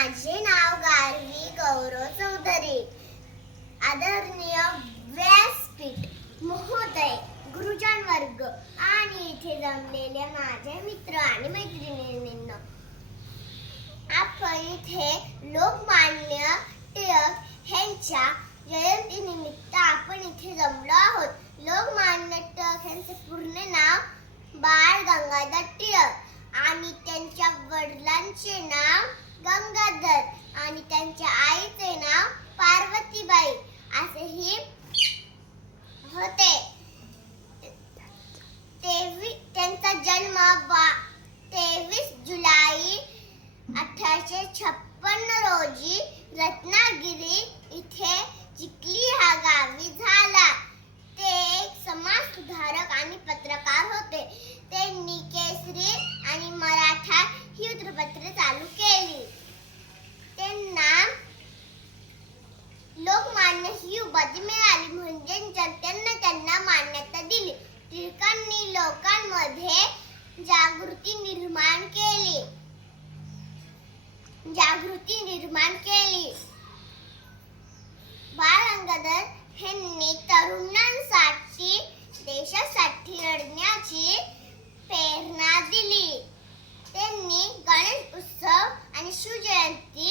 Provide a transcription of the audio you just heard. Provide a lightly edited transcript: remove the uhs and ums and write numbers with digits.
माझे नाव गारवी गौरव चौधरी. आदरणीय व्यासपीठ महोदय, गुरुजन वर्ग आणि इथे जमलेले माझे मित्र आणि मैत्रिणींनो, आपण इथे लोकमान्य टिळक यांच्या जयंतीनिमित्त आपण इथे जमलो आहोत. लोकमान्य टिळक यांचे पूर्ण नाव बाळ गंगाधर टिळक आणि त्यांच्या वडिलांचे नाव गंगाधर आणि त्यांच्या आईचे नाव पार्वतीबाई असेही होते. त्यांचा जन्म 23 जुलै 1856 रोजी रत्नागिरी इथे चिखली ह्या गावी झाला. ते एक समाज सुधारक आणि पत्रकार होते. त्यांनी केसरी आणि मराठा ही वृत्तपत्रे चालू केली. त्यांना लोकमान्य ही उपाधी मिळाली म्हणजे जनतेने त्यांना मान्यता दिली. टिळकांनी लोकांमध्ये जागृती निर्माण केली. बाळ गंगाधर यांनी तरुणांसाठी देशासाठी लढण्याची प्रेरणा दिली. त्यांनी गणेश उत्सव आणि शिवजयंती